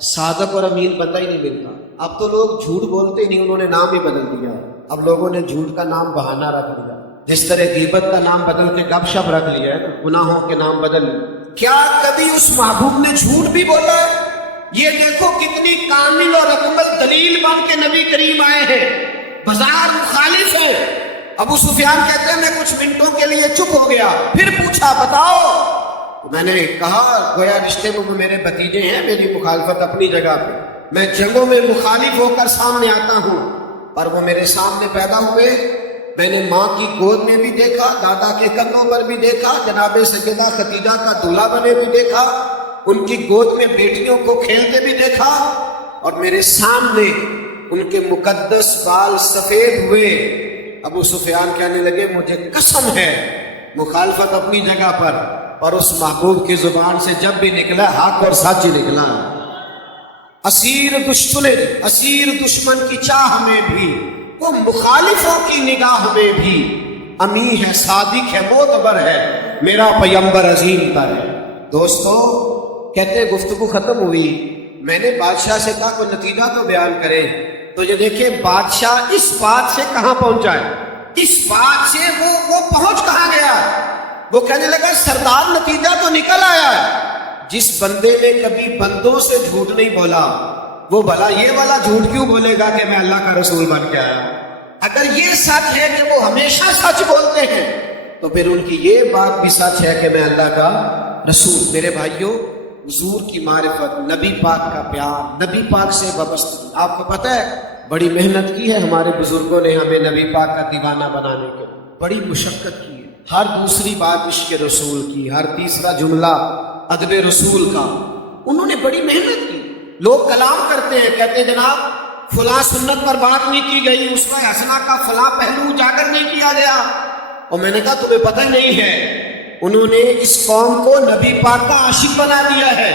صادق اور امین پتہ ہی نہیں ملتا. اب تو لوگ جھوٹ بولتے نہیں، انہوں نے نام ہی بدل دیا. اب لوگوں نے جھوٹ کا نام بہانہ رکھ لیا، جس طرح غیبت کا نام بدل کے گپ شپ رکھ لیا ہے، گناہوں کے نام بدل لیا. کیا کبھی اس محبوب نے جھوٹ بھی بولا ہے؟ یہ دیکھو کتنی کامل اور اکمل دلیل بن کے نبی کریم آئے ہیں، بازار مخالف ہے. ابو سفیان کہتے ہیں میں کچھ منٹوں کے لیے چپ ہو گیا، پھر پوچھا بتاؤ. میں نے کہا گویا رشتے میں وہ میرے بھتیجے ہیں، میری مخالفت اپنی جگہ پہ، میں جنگوں میں مخالف ہو کر سامنے آتا ہوں، پر وہ میرے سامنے پیدا ہوئے. میں نے ماں کی گود میں بھی دیکھا، دادا کے کندھوں پر بھی دیکھا، جناب سیدہ خدیجہ کا دولہا بنے بھی دیکھا، ان کی گود میں بیٹیوں کو کھیلتے بھی دیکھا، اور میرے سامنے ان کے مقدس بال سفید ہوئے. ابو سفیان کہنے لگے مجھے قسم ہے مخالفت اپنی جگہ پر، اور اس محبوب کی زبان سے جب بھی نکلا حق اور سچ نکلا. اسیر دشمن کی چاہ میں بھی، وہ مخالفوں کی نگاہ میں بھی، امی ہے، صادق ہے، معتبر ہے، میرا پیغمبر عظیم تر ہے. دوستو کہتے گفتگو ختم ہوئی، میں نے بادشاہ سے کہا کوئی نتیجہ تو بیان کرے. تو یہ دیکھیں بادشاہ اس بات سے کہاں پہنچا ہے، اس بات سے وہ پہنچ کہاں گیا. وہ کہنے لگا سردار نتیجہ تو نکل آیا ہے، جس بندے نے کبھی بندوں سے جھوٹ نہیں بولا وہ بھلا یہ والا جھوٹ کیوں بولے گا کہ میں اللہ کا رسول بن کے آیا. اگر یہ سچ ہے کہ وہ ہمیشہ سچ بولتے ہیں تو پھر ان کی یہ بات بھی سچ ہے کہ میں اللہ کا رسول. میرے بھائیوں، حضور کی معرفت، نبی پاک کا پیار، نبی پاک سے وابستگی، آپ کو پتہ ہے بڑی محنت کی ہے ہمارے بزرگوں نے ہمیں نبی پاک کا دیوانہ بنانے کے، بڑی مشقت کی ہے. ہر دوسری بات عشق رسول کی، ہر تیسرا جملہ ادب رسول کا، انہوں نے بڑی محنت کی. لوگ کلام کرتے ہیں، کہتے ہیں جناب فلاں سنت پر بات نہیں کی گئی، اسوہ حسنہ کا فلاں پہلو اجاگر نہیں کیا گیا. اور میں نے کہا تمہیں پتہ نہیں ہے انہوں نے اس قوم کو نبی پاک کا عاشق بنا دیا ہے،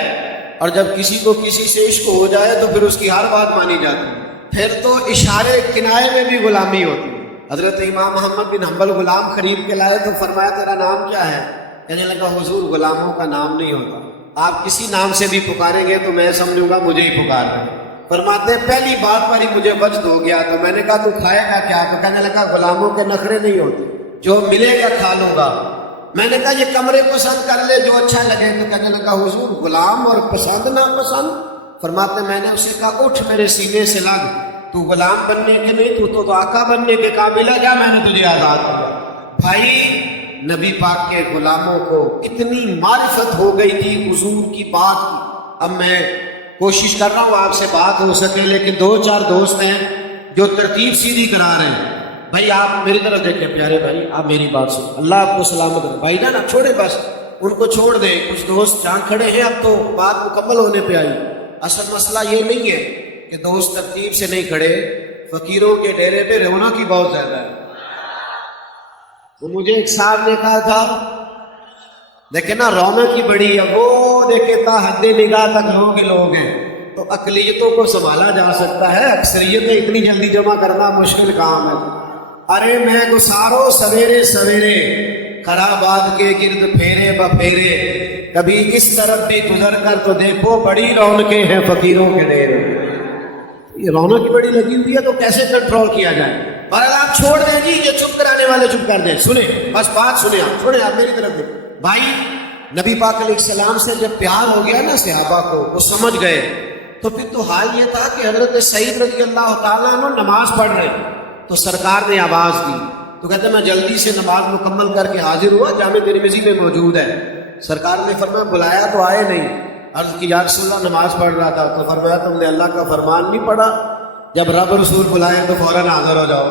اور جب کسی کو کسی سے عشق ہو جائے تو پھر اس کی ہر بات مانی جاتی ہے، پھر تو اشارے کنائے میں بھی غلامی ہوتی ہے. حضرت امام محمد بن حنبل غلام خرید کے لائے تو فرمایا تیرا نام کیا ہے؟ کہنے لگا حضور غلاموں کا نام نہیں ہوتا، آپ کسی نام سے بھی پکاریں گے تو میں سمجھوں گا مجھے ہی پکار رہے ہیں. فرماتے ہیں پہلی بات پر ہی مجھے وجد ہو گیا. تو میں نے کہا تو کھائے گا کیا؟ تو کہنے لگا غلاموں کے نخرے نہیں ہوتے، جو ملے گا کھا لوں گا. میں نے کہا یہ کمرے پسند کر لے جو اچھا لگے. تو کہنے لگا حضور غلام اور پسند نہ پسند. فرماتے میں نے اسے کہا اٹھ میرے سینے سے لگ، تو غلام بننے کے نہیں، تو آقا بننے کے قابل ہے، جا میں نے تجھے آزاد کیا. بھائی نبی پاک کے غلاموں کو اتنی معرفت ہو گئی تھی حضور کی بات کی. اب میں کوشش کر رہا ہوں آپ سے بات ہو سکے، لیکن دو چار دوست ہیں جو ترتیب سیدھی کرا رہے ہیں. بھائی آپ میری طرف دیکھیں، پیارے بھائی آپ میری بات سنیں، اللہ آپ کو سلامت رکھے. بھائی جانا چھوڑے، بس ان کو چھوڑ دیں. کچھ دوست جہاں کھڑے ہیں اب تو بات مکمل ہونے پہ آئی. اصل مسئلہ یہ نہیں ہے کہ دوست ترتیب سے نہیں کھڑے، فقیروں کے ڈیرے پہ رونق ہی بہت زیادہ ہے. تو مجھے ایک صاحب نے کہا تھا دیکھیں نا رونق ہی بڑی ہے، وہ دیکھے تا حد نگاہ تک لوگ ہیں. تو اقلیتوں کو سنبھالا جا سکتا ہے، اکثریتیں اتنی جلدی جمع کرنا مشکل کام ہے. ارے میں گسارو سویرے سویرے خرابات کے گرد پھیرے بپھیرے، کبھی اس طرف بھی گزر کر تو دیکھو بڑی رونقیں ہیں فقیروں کے ڈیرے. یہ رونق کی بڑی لگی ہوئی ہے تو کیسے کنٹرول کیا جائے؟ بہرحال آپ چھوڑ دیں جی، یہ چپ کرانے والے چپ کر دیں. سنیں بس بات سنیں، آپ چھوڑیں، آپ میری طرف دیں. بھائی نبی پاک علیہ السلام سے جب پیار ہو گیا نا صحابہ کو، وہ سمجھ گئے، تو پھر تو حال یہ تھا کہ حضرت سعید رضی اللہ تعالیٰ عنہ نماز پڑھ رہے تو سرکار نے آواز دی. تو کہتے ہیں میں جلدی سے نماز مکمل کر کے حاضر ہوا، جامع ترمذی میں موجود ہے. سرکار نے فرمایا بلایا تو آئے نہیں. عرض کی یا رسول اللہ نماز پڑھ رہا تھا. تو فرمایا تم نے اللہ کا فرمان نہیں پڑھا، جب رب رسول بلائے تو فوراً حاضر ہو جاؤ.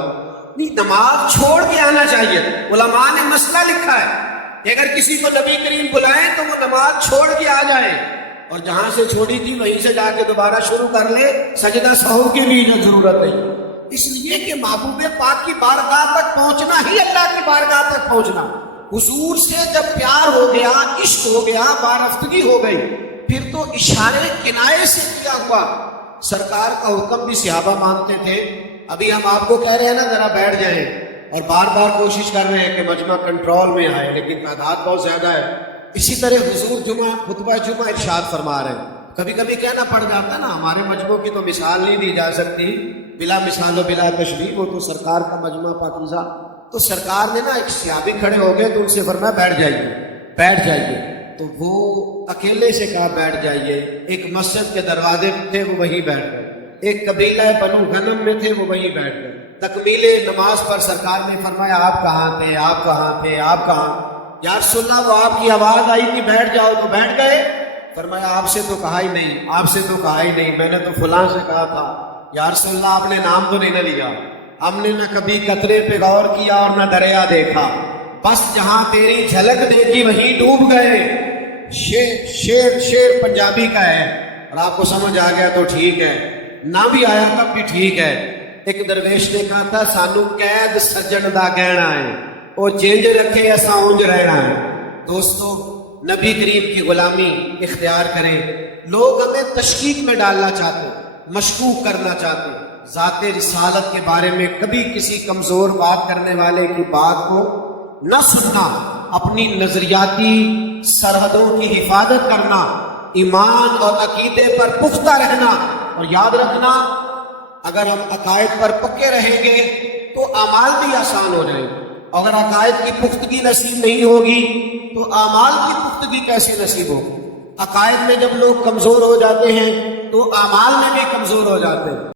نہیں، نماز چھوڑ کے آنا چاہیے. علماء نے مسئلہ لکھا ہے کہ اگر کسی کو نبی کریم بلائیں تو وہ نماز چھوڑ کے آ جائے، اور جہاں سے چھوڑی تھی وہیں سے جا کے دوبارہ شروع کر لے، سجدہ سہو کی بھی ضرورت نہیں. اس لیے کہ محبوب پاک کی بارگاہ تک پہنچنا ہی اللہ کی بارگاہ تک پہنچنا. حضور سے جب پیار ہو گیا، عشق ہو گیا، وارفتگی ہو گئی، پھر تو اشارے کنائے سے کیا ہوا. سرکار کا حکم بھی صحابہ مانتے تھے. ابھی ہم آپ کو کہہ رہے ہیں نا ذرا بیٹھ جائیں، اور بار بار کوشش کر رہے ہیں کہ مجمع کنٹرول میں آئے، لیکن تعداد بہت زیادہ ہے. اسی طرح حضور خطبہ جمعہ ارشاد فرما رہے ہیں. کبھی کبھی کہنا پڑ جاتا ہے نا، ہمارے مجمعوں کی تو مثال نہیں دی جا سکتی، بلا مثال و بلا تشریح، وہ تو سرکار کا مجمع پاکیزہ. تو سرکار نے نا ایک صحابی کھڑے ہو گئے تو ان سے فرمایا بیٹھ جائیے، بیٹھ جائیے. تو وہ اکیلے سے کہا بیٹھ جائیے. ایک مسجد کے دروازے تھے، وہ وہیں بیٹھ گئے. ایک قبیلہ بنو غنم میں تھے، وہ وہیں بیٹھ گئے. تکمیل نماز پر سرکار نے فرمایا آپ کہاں تھے، آپ کہاں تھے، آپ کہاں؟ یا رسول اللہ، وہ آپ کی آواز آئی تھی بیٹھ جاؤ تو بیٹھ گئے. فرمایا آپ سے تو کہا ہی نہیں، آپ سے تو کہا ہی نہیں، میں نے تو فلاں سے کہا تھا. یا رسول اللہ، آپ نے نام تو نہیں نہ لیا. ہم نے نہ کبھی قطرے پہ غور کیا اور نہ دریا دیکھا، بس جہاں تیری جھلک دیکھی وہیں ڈوب گئے. شیر پنجابی کا ہے، اور آپ کو سمجھ آ گیا تو ٹھیک ہے، نہ بھی آیا تب بھی ٹھیک ہے. ایک درویش نے کہا تھا سانو قید سجن دا گہنا ہے، وہ جینج رکھے ایسا اونج رہنا ہے. دوستو، نبی کریم کی غلامی اختیار کریں. لوگ ہمیں تشکیک میں ڈالنا چاہتے، مشکوک کرنا چاہتے. ذات رسالت کے بارے میں کبھی کسی کمزور بات کرنے والے کی بات کو نہ سننا، اپنی نظریاتی سرحدوں کی حفاظت کرنا، ایمان اور عقیدے پر پختہ رہنا. اور یاد رکھنا، اگر ہم عقائد پر پکے رہیں گے تو اعمال بھی آسان ہو جائیں گے. اگر عقائد کی پختگی نصیب نہیں ہوگی تو اعمال کی پختگی کیسے نصیب ہوگی؟ عقائد میں جب لوگ کمزور ہو جاتے ہیں تو اعمال میں بھی کمزور ہو جاتے ہیں.